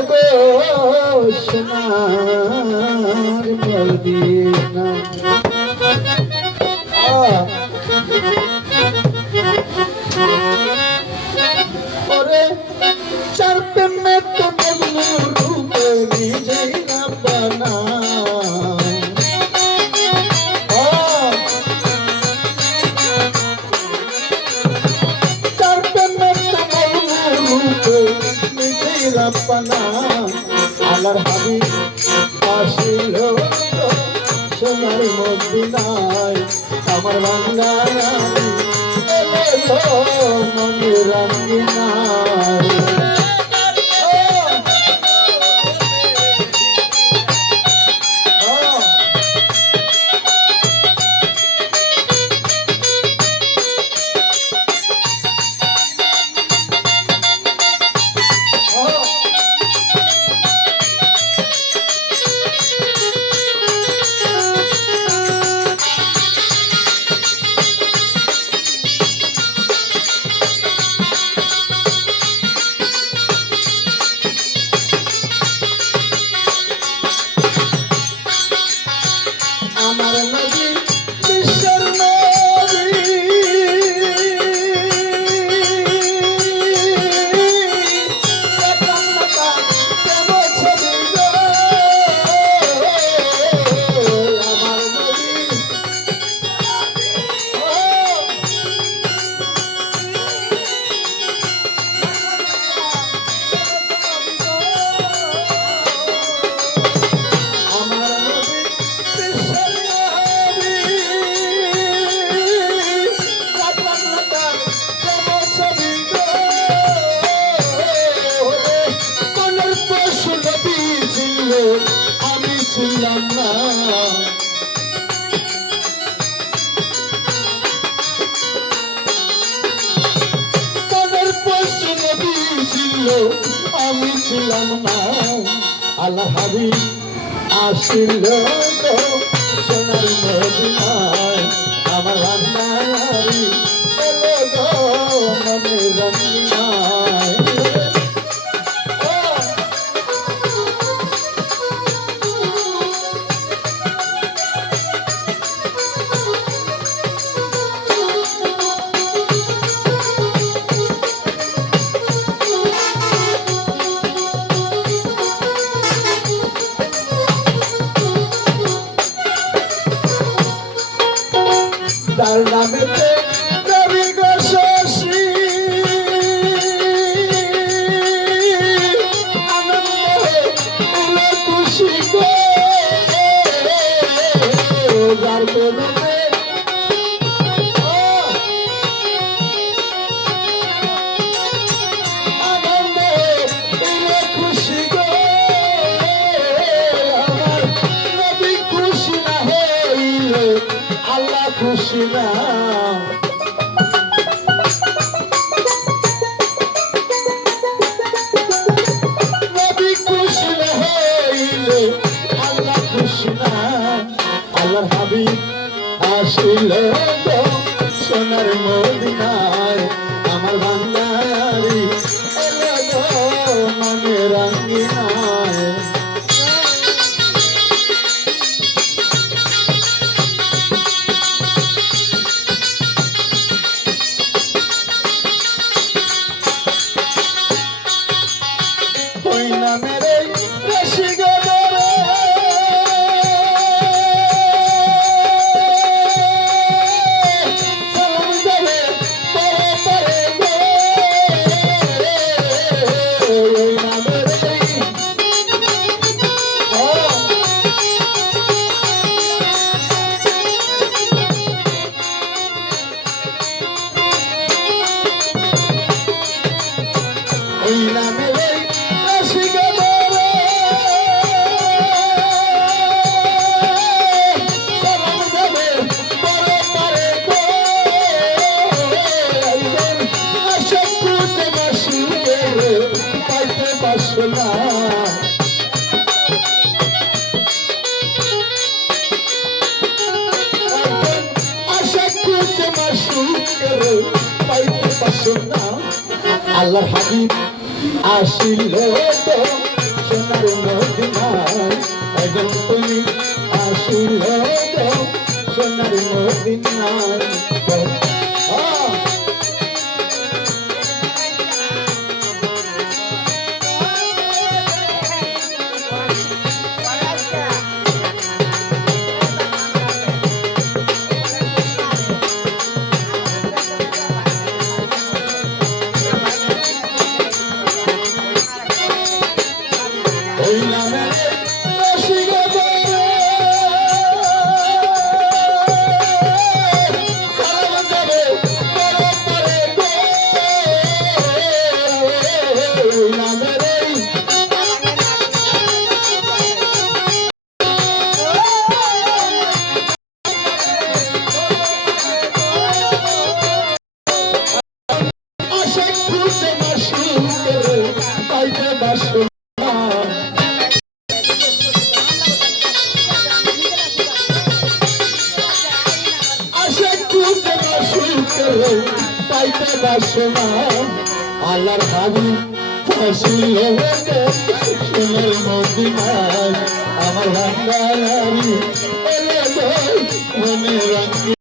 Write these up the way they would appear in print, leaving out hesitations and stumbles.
গো সোনার মদিনা ওরে চার প্রেমে তো মজনু রূপে নিজেই রাব্বানা চার প্রেমে তো মজনু রূপে নিজেই রাব্বানা আল্লাহর হাবিব আসিল সোনার মদিনায় আমার বাংলায় মনে রঙিনায় আমি ছিলাম না তাদের প্রশ্ন নবী ছিল আমি ছিলাম না আল্লাহ হাবিব আসিল তো সোনার মদিনায় আমার বান্দারি এলো গো মনে রঙিনায় তার নামেতে রবি গো শশী আনন্দে এলো খুশি গো যার প্রেমে আনন্দে এলো খুশি গো আমার নবী খুশি না হইলে আল্লাহ খুশি না নবী খুশি না হইলে আল্লাহ খুশি না আল্লাহর হাবিব আসিল তো সোনার মদিনায় আমার বান্দারি এলো গো মনে রঙিনায় মেরে রশি গো ধরে সালাম দেবে পরে পরে গো ওই নামের ওই নামের রশি গো ধরে সালাম দেবে পরে পরে গো আশক করতে বাসুকে পাইতে পারছো না আশক করতে বাসুকে পাইতে পারছো না আল্লাহর হাবিব আসিল তো হইলাম রসিক পাইতে বাসনা আল্লাহর হাবিব হাসিল সোনার মদিনায় আমার ভান্ডারি এলে যাই মনে রাখি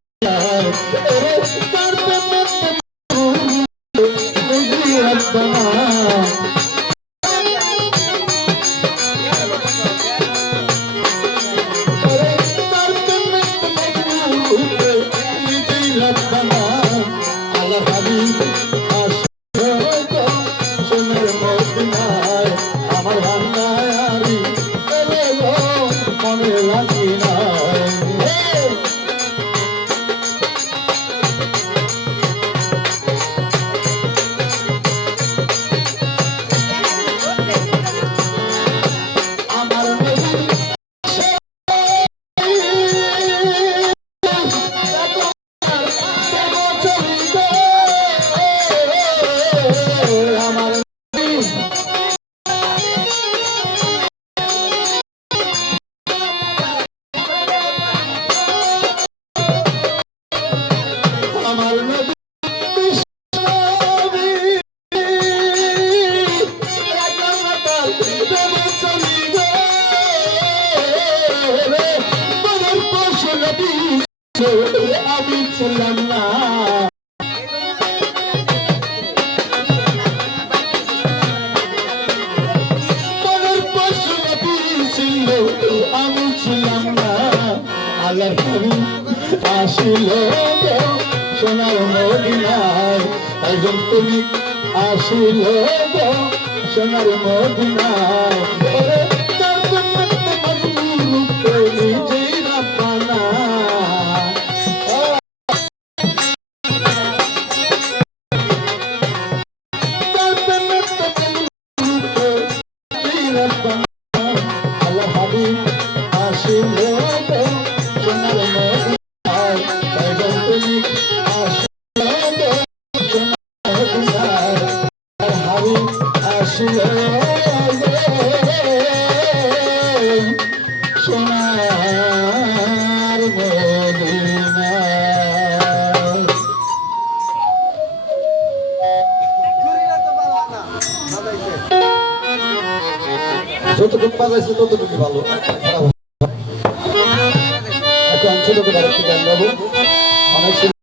আমার ভান্ডারি এলে মনে রাখি না আমি ছিলাম না মনের পশু ছিল আমি ছিলাম না আল্লাহর হাবিব আসিল সোনার মদিনায় একজন তুমি আসিল সোনার মদিনায় নিজেই না পানা আল্লাহ হাবিব আসিল সোনার মদিনায় একজন তুমি আসিল সোনার মদিনায় হাবিব আসিল সোনার যতটুকু বাজাইছে ততটুকু ভালো এখন ছোট করে আরেকটি গান গাবো অনেক